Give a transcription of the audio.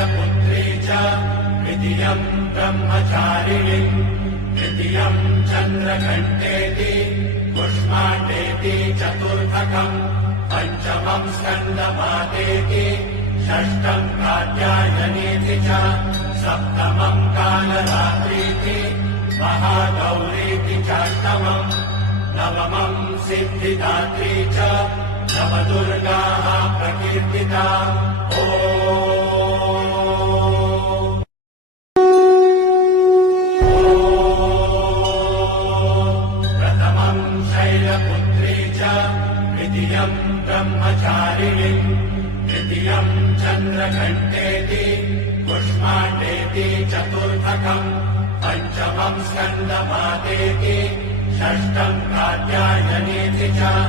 शैलपुत्री च द्वितीयम् ब्रह्मचारिणीम् तृतीयम् चन्द्रघण्टेति कुष्माण्डेति चतुर्थकम् पञ्चमम् स्कन्दमातेति षष्ठम् कात्यायनीति च सप्तमम् कालरात्रीति महागौरीति चाष्टमम् नवमम् सिद्धिदात्री च नवदुर्गाः प्रकीर्तिता। प्रथमम् शैलपुत्री च द्वितीयम् ब्रह्मचारिणीम् तृतीयम् चन्द्रघण्टेति कुष्माण्डेति चतुर्थकम् पञ्चमम् स्कन्दमातेति षष्ठम् कात्यायनीति च